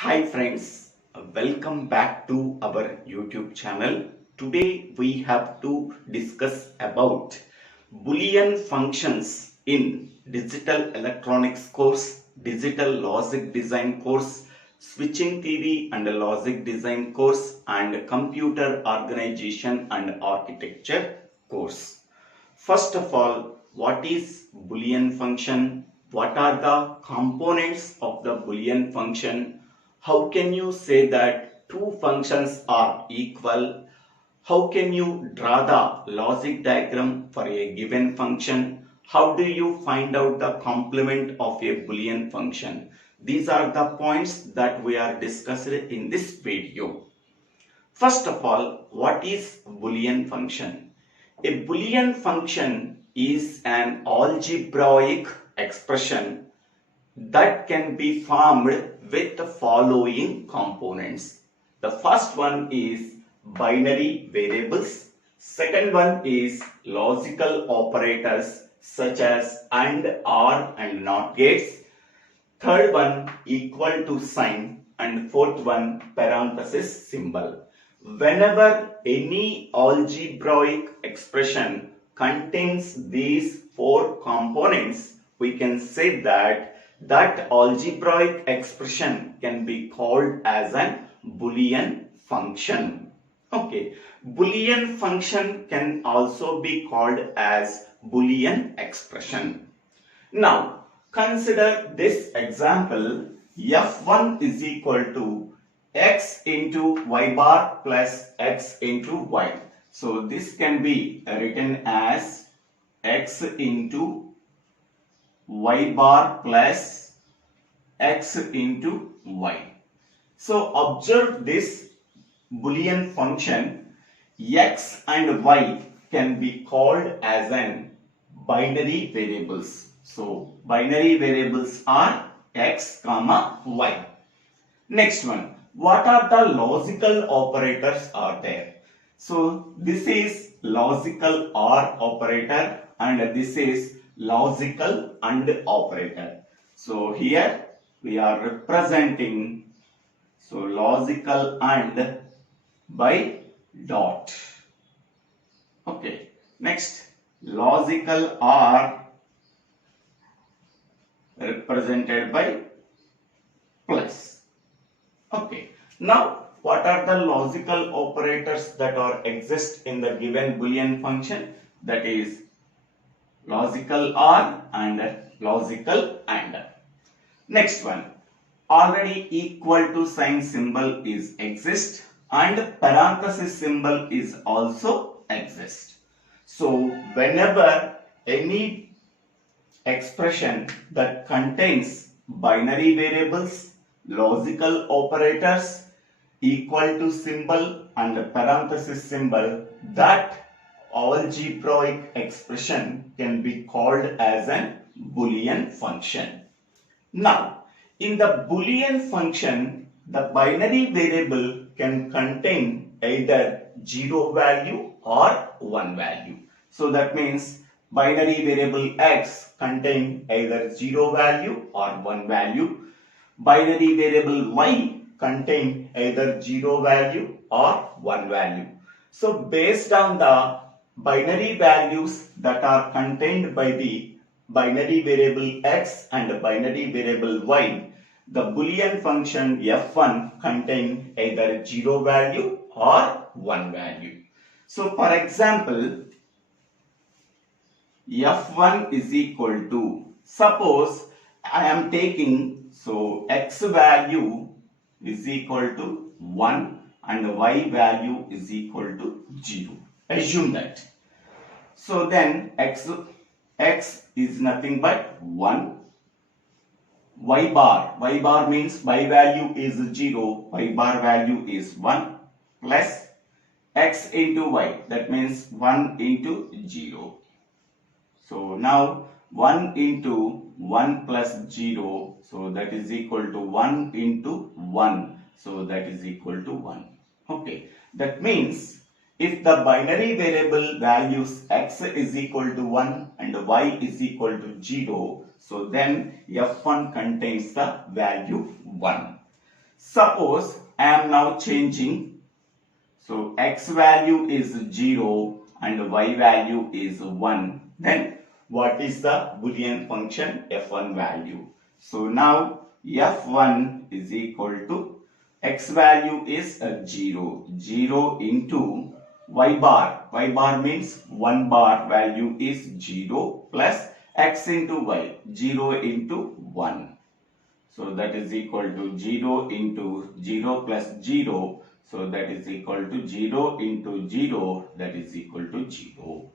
Hi friends, welcome back to our YouTube channel. Today we have to discuss about Boolean functions in digital electronics course, digital logic design course, switching theory and logic design course, and computer organization and architecture course. First of all, what is Boolean function? What are the components of the Boolean function? How can you say that two functions are equal? How can you draw the logic diagram for a given function? How do you find out the complement of a Boolean function? These are the points that we are discussing in this video. First of all, what is Boolean function? A Boolean function is an algebraic expression that can be formed with the following components. The first one is binary variables. Second one is logical operators such as AND, OR and NOT gates. Third one equal to sign, and fourth one parenthesis symbol. Whenever any algebraic expression contains these four components, we can say that algebraic expression can be called as an Boolean function. Okay, Boolean function can also be called as Boolean expression. Now, consider this example. F1 is equal to x into y bar plus x into y. So this can be written as x into y bar plus x into y. So observe this Boolean function. X and y can be called as an binary variables. So binary variables are x comma y. Next one, what are the logical operators are there? So this is logical OR operator and this is logical AND operator. So here we are representing logical AND by dot. Okay, next logical OR represented by plus. Okay, now what are the logical operators that are exist in the given Boolean function? That is logical OR and logical AND. Next one, already equal to sign symbol is exist and parenthesis symbol is also exist. So whenever any expression that contains binary variables, logical operators, equal to symbol and parenthesis symbol, that algebraic expression can be called as an Boolean function. Now, in the Boolean function, the binary variable can contain either 0 value or 1 value. So that means binary variable x contain either 0 value or 1 value. Binary variable y contain either 0 value or 1 value. So based on the binary values that are contained by the binary variable x and binary variable y, the Boolean function f1 contain either 0 value or 1 value. So for example, f1 is equal to, suppose I am taking x value is equal to 1 and y value is equal to 0. Assume that. So then x is nothing but 1. Y bar means y value is 0, y bar value is 1 plus x into y, that means 1 into 0. So now 1 into 1 plus 0, so that is equal to 1 into 1, so that is equal to 1. Okay, that means if the binary variable values x is equal to 1 and y is equal to 0, so then f1 contains the value 1. Suppose I am now changing. So x value is 0 and y value is 1. Then what is the Boolean function f1 value? So now f1 is equal to x value is 0. 0 into y bar. Y bar means 1 bar value is 0 plus x into y. 0 into 1. So that is equal to 0 into 0 plus 0. So that is equal to 0 into 0, that is equal to 0.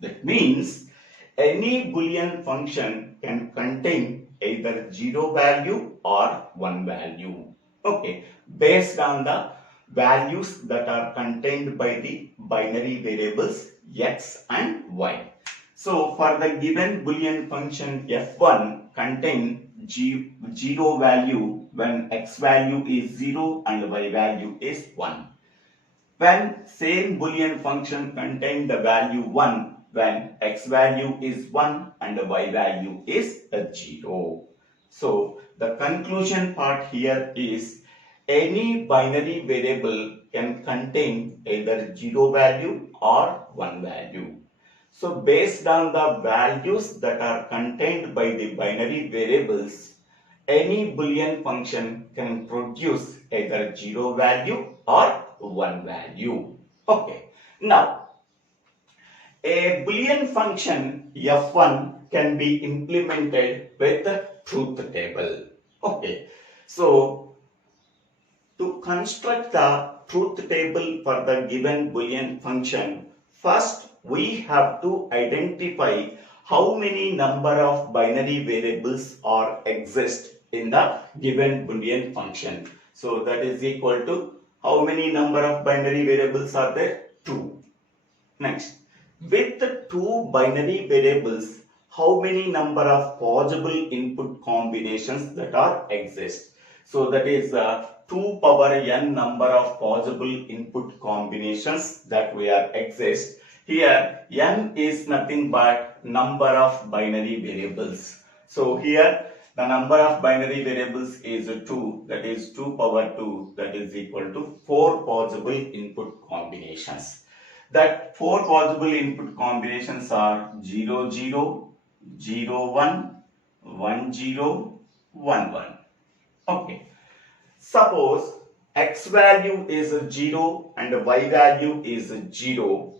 That means any Boolean function can contain either 0 value or 1 value. Okay, based on the values that are contained by the binary variables x and y. So for the given Boolean function f1 contain 0 value when x value is 0 and y value is 1. When same Boolean function contain the value 1 when x value is 1 and y value is 0. So the conclusion part here is any binary variable can contain either 0 value or 1 value. So based on the values that are contained by the binary variables, any Boolean function can produce either 0 value or 1 value. Okay. Now, a Boolean function f1 can be implemented with the truth table. Okay. So, to construct the truth table for the given Boolean function, first we have to identify how many number of binary variables are exist in the given Boolean function. So that is equal to how many number of binary variables are there? 2. Next, with the 2 binary variables, how many number of possible input combinations that are exist? So that is 2 power n number of possible input combinations that we are exist. Here n is nothing but number of binary variables. So here the number of binary variables is 2, that is 2 power 2, that is equal to 4 possible input combinations. That 4 possible input combinations are 0 0, 0 1, 1 0, 1 1. Okay. Suppose x value is 0 and y value is 0.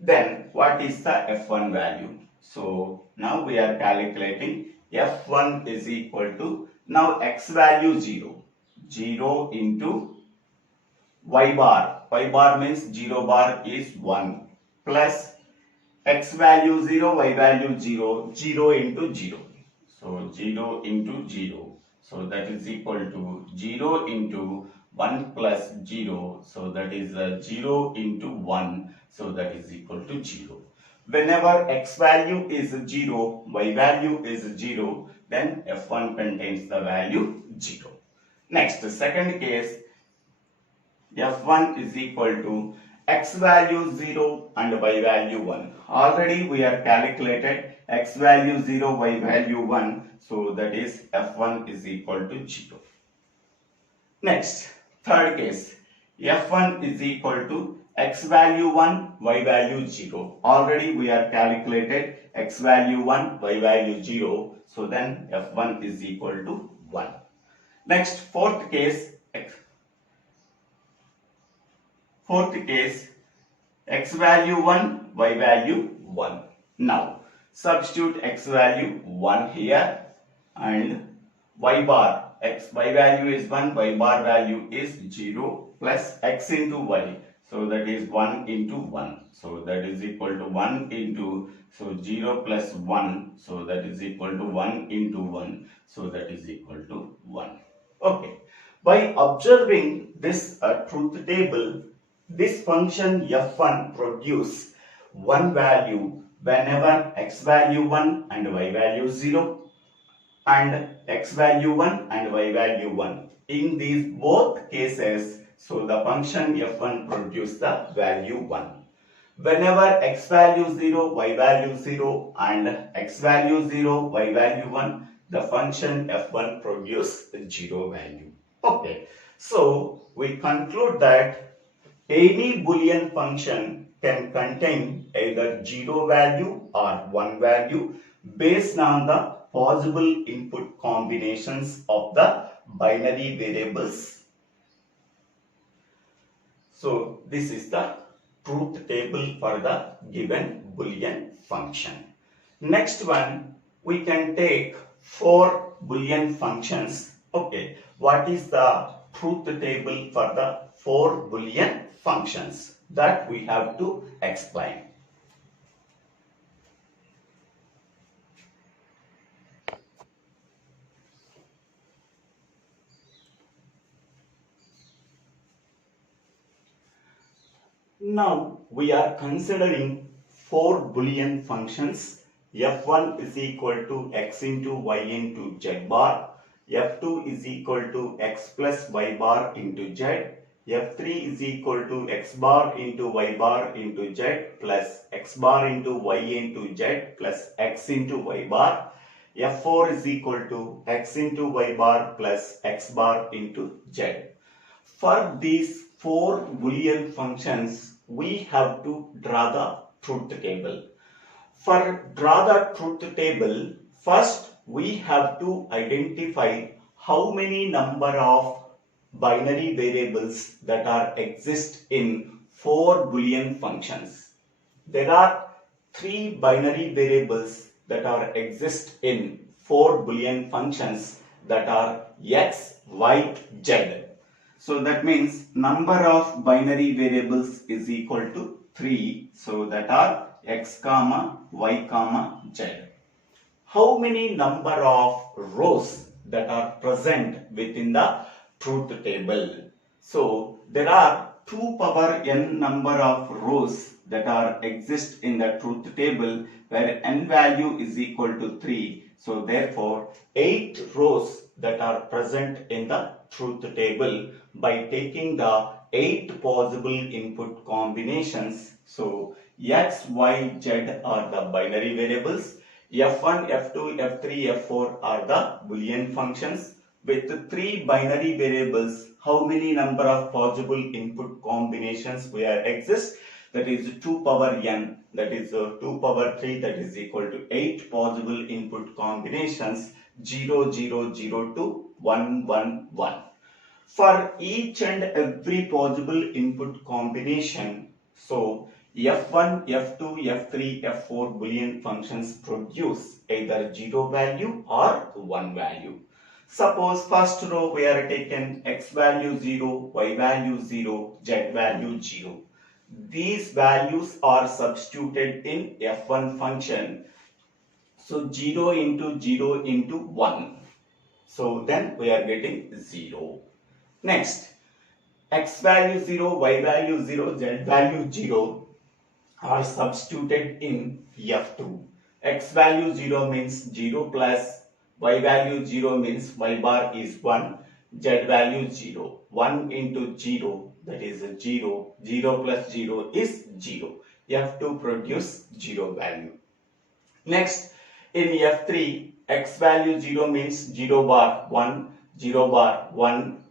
Then what is the f1 value? So now we are calculating f1 is equal to, now x value 0. 0 into y bar. Y bar means 0 bar is 1 plus x value 0, y value 0. 0 into 0. So 0 into 0. So that is equal to 0 into 1 plus 0. So that is 0 into 1. So that is equal to 0. Whenever x value is 0, y value is 0, then f1 contains the value 0. Next, second case, f1 is equal to x value 0 and y value 1. Already we have calculated x value 0, y value 1. So that is f1 is equal to 0. Next, third case, f1 is equal to x value 1, y value 0. Already we have calculated x value 1, y value 0. So then f1 is equal to 1. Next, fourth case, x value 1, y value 1. Now, substitute x value 1 here and y bar, y value is 1, y bar value is 0 plus x into y. So that is 1 into 1. So that is equal to 1 into, so 0 plus 1. So that is equal to 1 into 1. So that is equal to 1. Okay. By observing this truth table, this function f1 produce one value whenever x value 1 and y value 0 and x value 1 and y value 1. In these both cases, so the function f1 produce the value 1. Whenever x value 0, y value 0 and x value 0, y value 1, the function f1 produce 0 value. Okay, so we conclude that any Boolean function can contain either 0 value or 1 value based on the possible input combinations of the binary variables. So this is the truth table for the given Boolean function. Next one, we can take 4 Boolean functions. Okay, what is the truth table for the 4 Boolean functions? That we have to explain. Now we are considering 4 Boolean functions. F1 is equal to x into y into z bar. F2 is equal to x plus y bar into z. F3 is equal to x bar into y bar into z plus x bar into y into z plus x into y bar. F4 is equal to x into y bar plus x bar into z. For these 4 Boolean functions, we have to draw the truth table. For draw the truth table, first we have to identify how many number of binary variables that are exist in 4 Boolean functions. There are 3 binary variables that are exist in 4 Boolean functions, that are x, y, z. So that means number of binary variables is equal to 3. So that are x comma y comma z. How many number of rows that are present within the truth table? So there are 2 power n number of rows that are exist in the truth table, where n value is equal to 3. So therefore 8 rows that are present in the truth table by taking the 8 possible input combinations. So x, y, z are the binary variables. F1, F2, F3, F4 are the Boolean functions. With 3 binary variables, how many number of possible input combinations will exist? That is 2 power n, that is 2 power 3, that is equal to 8 possible input combinations, 0, 0, 0 to 1, 1, 1. For each and every possible input combination, so F1, F2, F3, F4 Boolean functions produce either 0 value or 1 value. Suppose first row we are taken x value 0, y value 0, z value 0. These values are substituted in F1 function. So 0 into 0 into 1. So then we are getting 0. Next, x value 0, y value 0, z value 0 are substituted in F2. X value 0 means 0 plus, y value 0 means y bar is 1, z value 0. 1 into 0, that is 0. 0 plus 0 is 0. F2 produce 0 value. Next, in F3, x value 0 means 0 bar 1, 0 bar 1,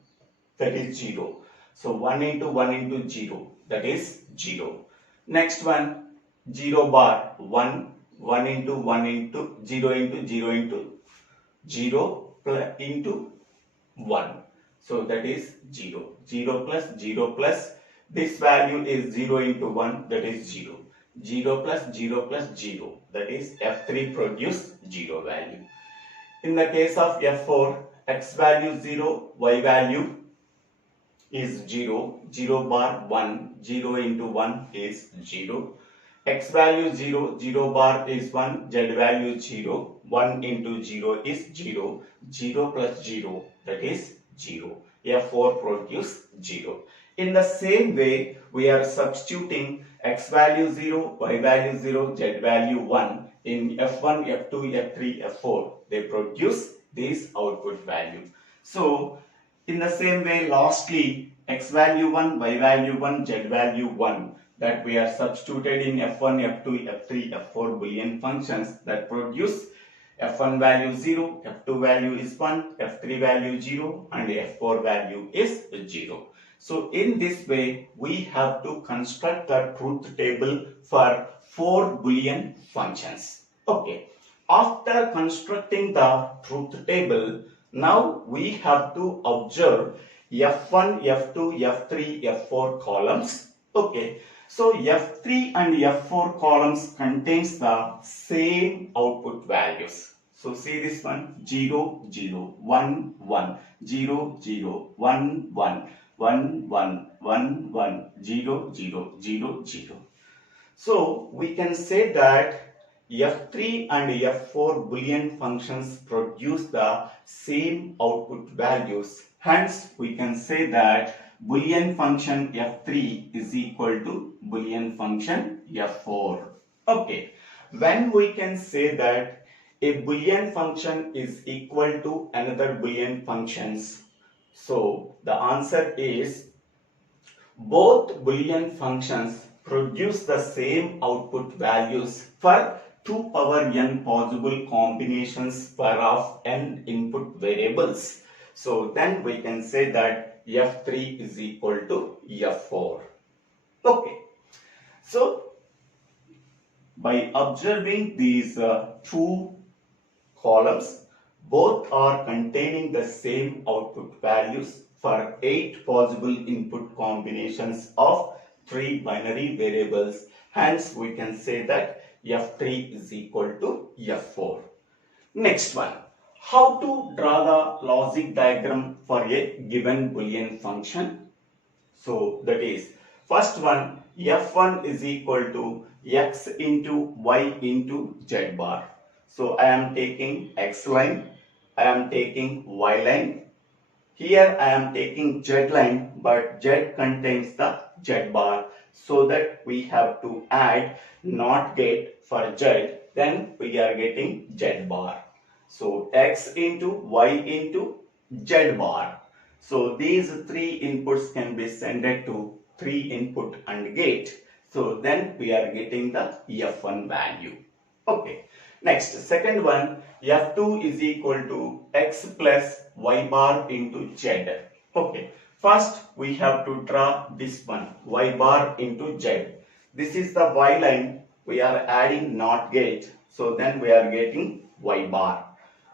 that is 0. So 1 into 0, that is 0. Next one, 0 bar 1, 1 into 1 into 0 into 0 into 0 into 1. So that is 0. 0 plus 0 plus, this value is 0 into 1, that is 0. 0 plus 0 plus 0, that is F3 produce 0 value. In the case of F4, x value 0, y value is 0, 0 bar 1, 0 into 1 is 0. X value 0, 0 bar is 1, z value 0, 1 into 0 is 0, 0 plus 0, that is 0. F4 produce 0. In the same way, we are substituting x value 0, y value 0, z value 1 in F1, F2, F3, F4. They produce this output value. So, in the same way, lastly, x value 1, y value 1, z value 1, that we are substituted in F1, F2, F3, F4 Boolean functions that produce F1 value 0, F2 value is 1, F3 value 0 and F4 value is 0. So in this way we have to construct the truth table for 4 Boolean functions. Okay. After constructing the truth table, now we have to observe F1, F2, F3, F4 columns. Okay. So F3 and F4 columns contains the same output values. So see this one 0, 0, 1, 1, 0, 0, 1, 1, 1, 1, 1, 1, 0, 0, 0, 0. So we can say that F3 and F4 Boolean functions produce the same output values. Hence, we can say that Boolean function F3 is equal to Boolean function F4. Okay. When we can say that a Boolean function is equal to another Boolean functions, so the answer is both Boolean functions produce the same output values for 2 power n possible combinations for of n input variables. So then we can say that F3 is equal to F4. Okay. So by observing these two columns, both are containing the same output values for 8 possible input combinations of 3 binary variables. Hence, we can say that F3 is equal to F4. Next one, how to draw the logic diagram for a given Boolean function? So that is, first one, F1 is equal to x into y into z bar. So I am taking x line, I am taking y line. Here I am taking z line, but z contains the z bar. So that we have to add NOT gate for z, then we are getting z bar. So x into y into z bar. So these 3 inputs can be sent to 3 input AND gate. So then we are getting the F1 value. Okay. Next, second one, F2 is equal to x plus y bar into z. Okay. First, we have to draw this one, y bar into z. This is the y line. We are adding NOT gate. So then we are getting y bar.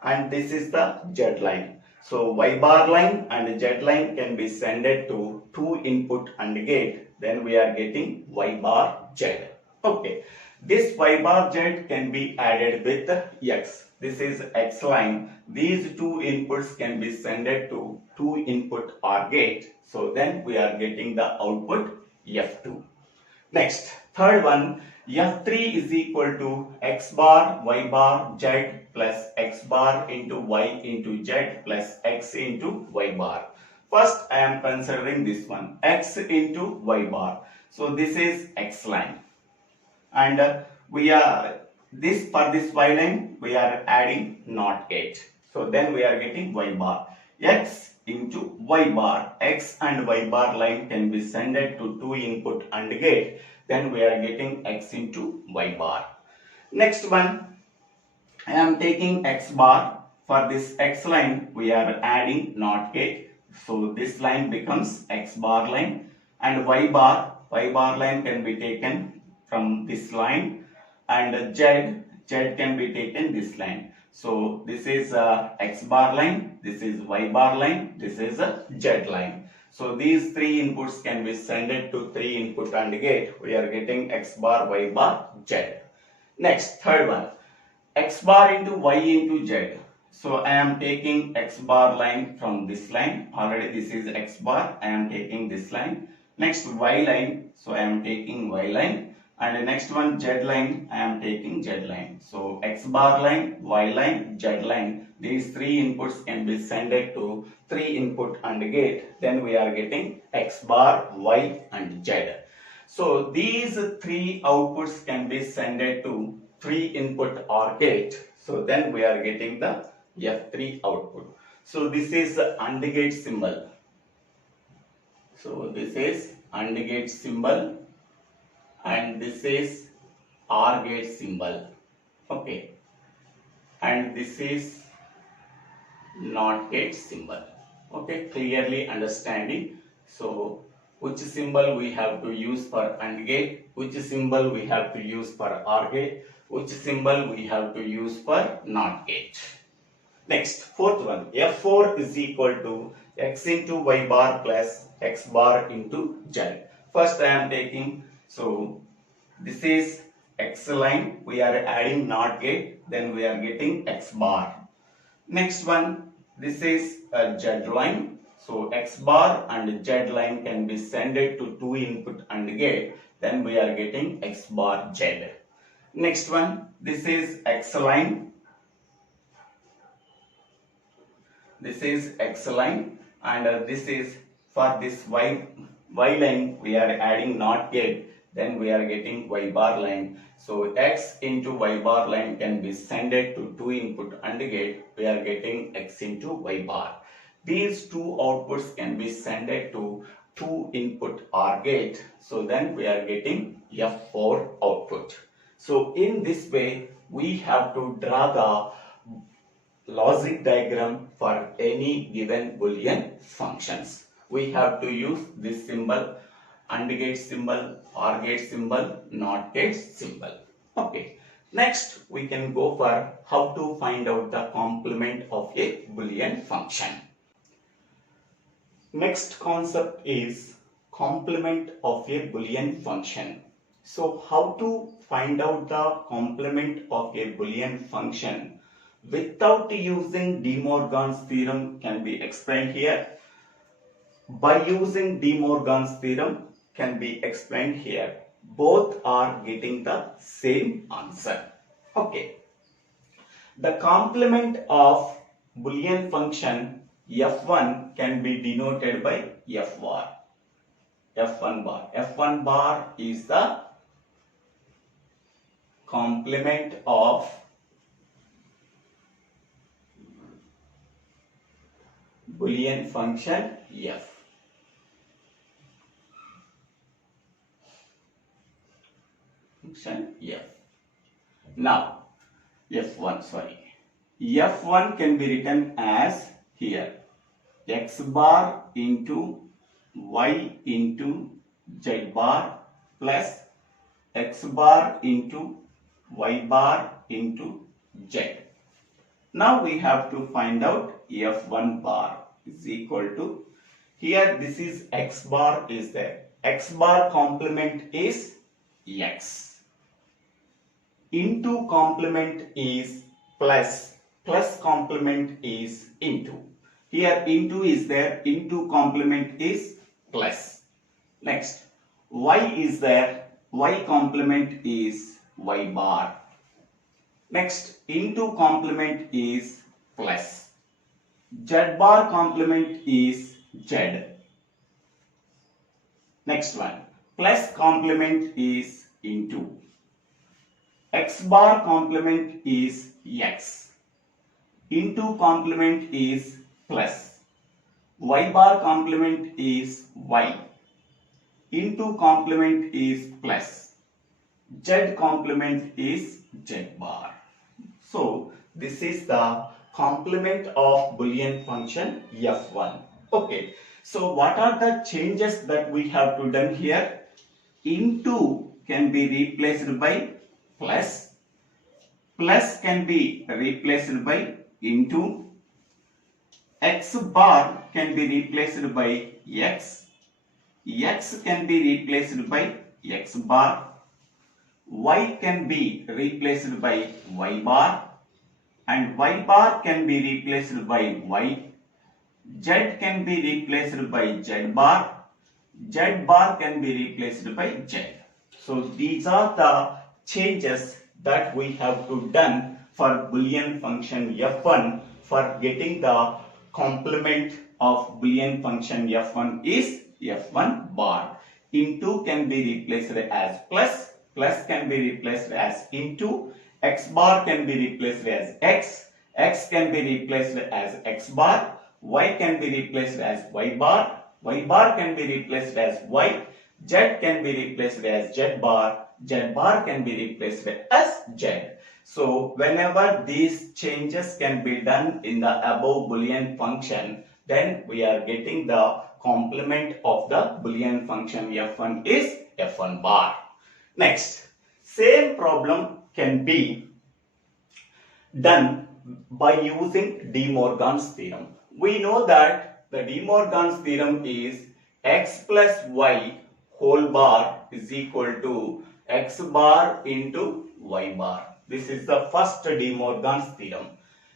And this is the z line. So y bar line and z line can be sent to 2 input AND gate. Then we are getting y bar z. Okay. This y bar z can be added with x. This is x line. These 2 inputs can be sent to 2 input OR gate. So then we are getting the output F2. Next, third one, F3 is equal to x bar y bar z plus x bar into y into z plus x into y bar. First, I am considering this one, x into y bar. So this is x line. And we are this for this y line we are adding NOT gate. So then we are getting y bar. X into y bar. X and y bar line can be sent to 2 input AND gate. Then we are getting x into y bar. Next one, I am taking x bar. For this x line we are adding NOT gate. So this line becomes x bar line, and y bar line can be taken from this line, and z can be taken this line. So this is x bar line, this is y bar line, this is a z line. So these 3 inputs can be sent to 3 input AND gate. We are getting x bar, y bar, z. Next, third one, x bar into y into z. So I am taking x bar line from this line. Already this is x bar. I am taking this line. Next, y line. So I am taking y line. And the next one, z line. I am taking z line. So x bar line, y line, z line. These 3 inputs can be sent to 3 input AND gate. Then we are getting x bar, y and z. So these 3 outputs can be sent to 3 input OR gate. So then we are getting the F3 output. So this is the AND gate symbol. So this is AND gate symbol, and this is OR gate symbol. Okay. and this is not gate symbol. Okay, clearly understanding. So which symbol we have to use for AND gate, which symbol we have to use for OR gate, which symbol we have to use for NOT gate. Next, fourth one, F4 is equal to x into y bar plus x bar into z. First I am taking, so this is x line, we are adding NOT gate, then we are getting x bar. Next one, this is a z line, so x bar and z line can be sent to two input AND gate, then we are getting x bar z. Next one, this is x line, this is x line, and this is for this y line we are adding NOT gate, then we are getting y bar line. So x into y bar line can be sent to two input AND gate, we are getting x into y bar. These two outputs can be sent to two input OR gate, so then we are getting F4 output. So in this way we have to draw the logic diagram for any given Boolean functions. We have to use this symbol, AND gate symbol, OR gate symbol, NOT gate symbol. Okay. Next, we can go for how to find out the complement of a Boolean function. Next concept is complement of a Boolean function. So how to find out the complement of a Boolean function without using De Morgan's theorem can be explained here. By using De Morgan's theorem can be explained here. Both are getting the same answer. Okay. The complement of Boolean function f1 can be denoted by f bar. f1 bar. f1 bar is the complement of Boolean function f. Function f. Now f1 can be written as here x bar into y into z bar plus x bar into y bar into z. Now we have to find out f1 bar is equal to, here this is x bar is there, x bar complement is x, into complement is plus, plus complement is into. Here into is there, into complement is plus. Next, y is there, y complement is y bar. Next, into complement is plus. Z bar complement is z. Next one, plus complement is into. X bar complement is x. Into complement is plus. Y bar complement is y. Into complement is plus. Z complement is z bar. So this is the complement of Boolean function f1. Okay. So what are the changes that we have to done here? Into can be replaced by plus. Plus can be replaced by into. X bar can be replaced by x. X can be replaced by x bar. Y can be replaced by y bar. And y bar can be replaced by y. Z can be replaced by z bar. Z bar can be replaced by z. So these are the changes that we have to done for Boolean function f1 for getting the complement of Boolean function f1 is f1 bar. Into can be replaced as plus, plus can be replaced as into, x bar can be replaced as x, x can be replaced as x bar, y can be replaced as y bar can be replaced as y, z can be replaced as z bar can be replaced as z. So whenever these changes can be done in the above Boolean function, then we are getting the complement of the Boolean function f1 is f1 bar. Next, same problem can be done by using De Morgan's theorem. We know that the De Morgan's theorem is x plus y whole bar is equal to x bar into y bar. This is the first De Morgan's theorem.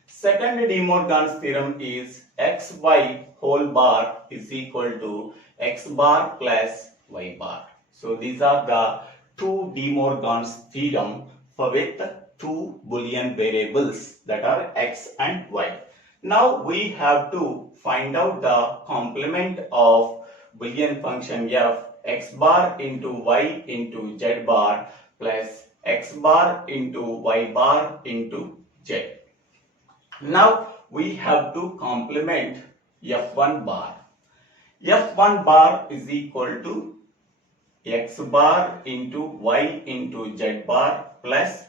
Second De Morgan's theorem is xy whole bar is equal to x bar plus y bar. So these are the two De Morgan's theorem for with two Boolean variables that are x and y. Now we have to find out the complement of Boolean function f x bar into y into z bar plus x bar into y bar into z. Now we have to complement f1 bar. f1 bar is equal to x bar into y into z bar plus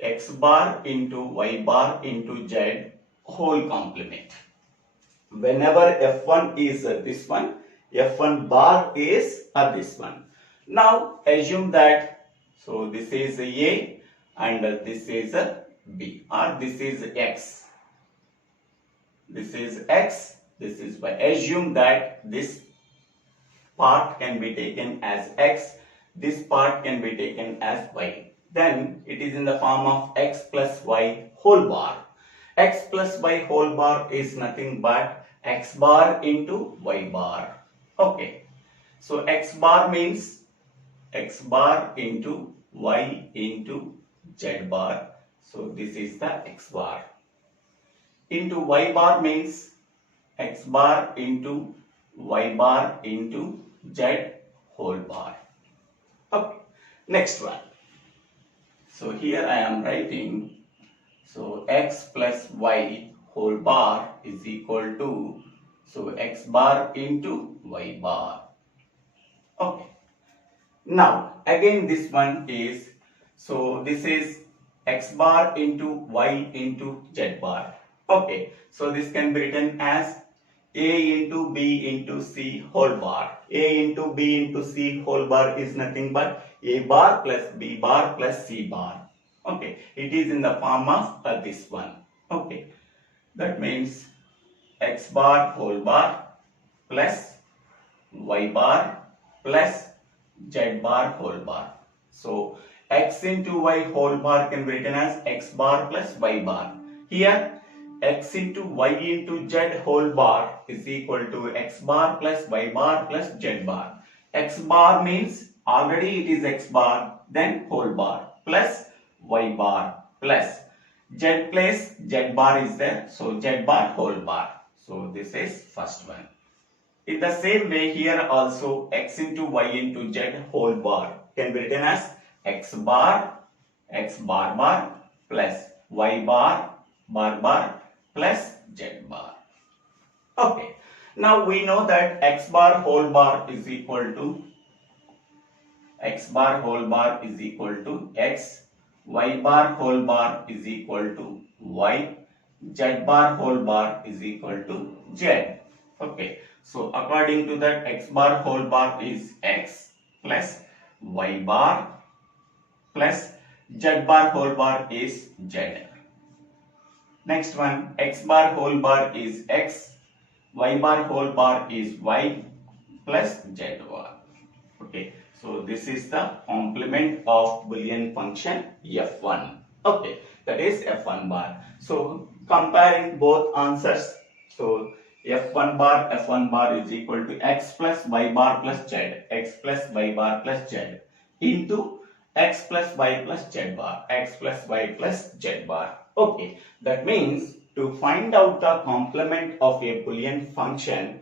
x bar into y bar into z whole complement. Whenever f1 is this one, f1 bar is this one. Now assume that, so this is a and this is a b, or this is x. This is x, this is y. Assume that this part can be taken as x, this part can be taken as y. Then it is in the form of x plus y whole bar. X plus y whole bar is nothing but x bar into y bar. Okay. So x bar means x bar into y into z bar. So this is the x bar. Into y bar means x bar into y bar into z whole bar. Okay. Next one. So here I am writing, so x plus y whole bar is equal to, so x bar into y bar. Okay. Now again this one is, so this is x bar into y into z bar. Okay. So this can be written as a into b into c whole bar. A into b into c whole bar is nothing but a bar plus b bar plus c bar. Okay, it is in the form of this one. Okay, that means x bar whole bar plus y bar plus z bar whole bar. So x into y whole bar can be written as x bar plus y bar. Here x into y into z whole bar is equal to x bar plus y bar plus z bar. X bar means already it is x bar, then whole bar plus y bar plus z plus z bar is there, so z bar whole bar. So this is first one. In the same way here also x into y into z whole bar can be written as x bar bar plus y bar bar plus z bar. Okay. Now we know that x bar whole bar is equal to x, y bar whole bar is equal to y, z bar whole bar is equal to z. Okay. So according to that, x bar whole bar is x plus y bar plus z bar whole bar is z. Next one, x bar whole bar is x, y bar whole bar is y plus z bar. Okay, so this is the complement of Boolean function f1. Okay, that is f1 bar. So comparing both answers, so f1 bar is equal to x plus y bar plus z, x plus y bar plus z into x plus y plus z bar, x plus y plus z bar. Okay, that means to find out the complement of a Boolean function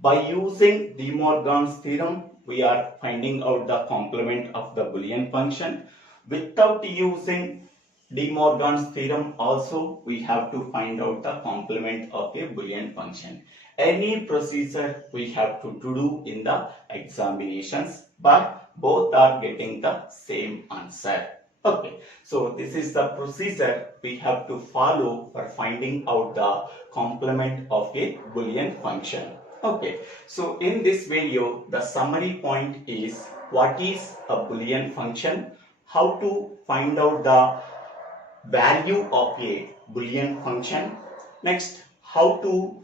by using De Morgan's theorem, we are finding out the complement of the Boolean function. Without using De Morgan's theorem also, we have to find out the complement of a Boolean function. Any procedure we have to do in the examinations, but both are getting the same answer. Okay, so this is the procedure we have to follow for finding out the complement of a Boolean function. Okay, so in this video, the summary point is what is a Boolean function, how to find out the value of a Boolean function. Next, how to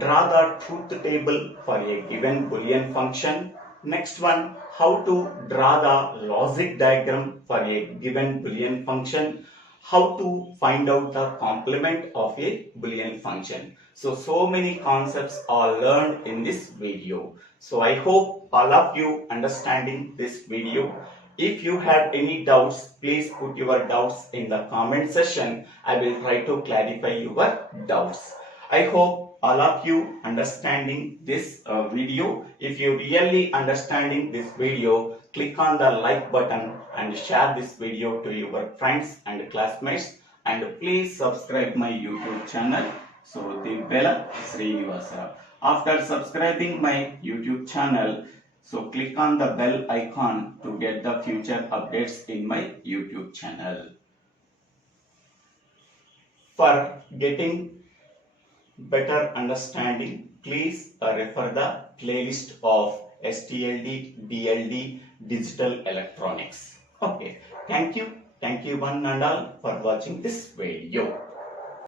draw the truth table for a given Boolean function. Next one, how to draw the logic diagram for a given Boolean function. How to find out the complement of a Boolean function. So many concepts are learned in this video. So I hope all of you understanding this video. If you have any doubts, please put your doubts in the comment section. I will try to clarify your doubts. I hope all of you understanding this video. If you really understanding this video, click on the like button and share this video to your friends and classmates. And please subscribe my YouTube channel. So the Bella Srinivasa. After subscribing my YouTube channel, so click on the bell icon to get the future updates in my YouTube channel. For getting better understanding, please refer the playlist of STLD, DLD, Digital Electronics. Okay, thank you one and all for watching this video.